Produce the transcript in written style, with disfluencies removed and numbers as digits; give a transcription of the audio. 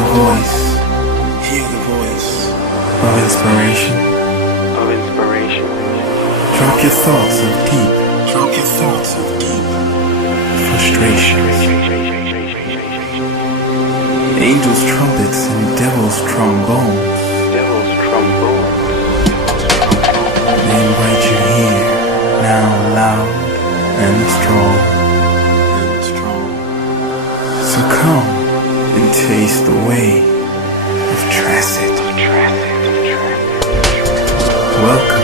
the voice. Hear the voice of inspiration. Drop your thoughts of deep. Frustration. Angels' trumpets and devils' trombones. They invite you here, now loud and strong. So come and taste the way of Tracet. Welcome.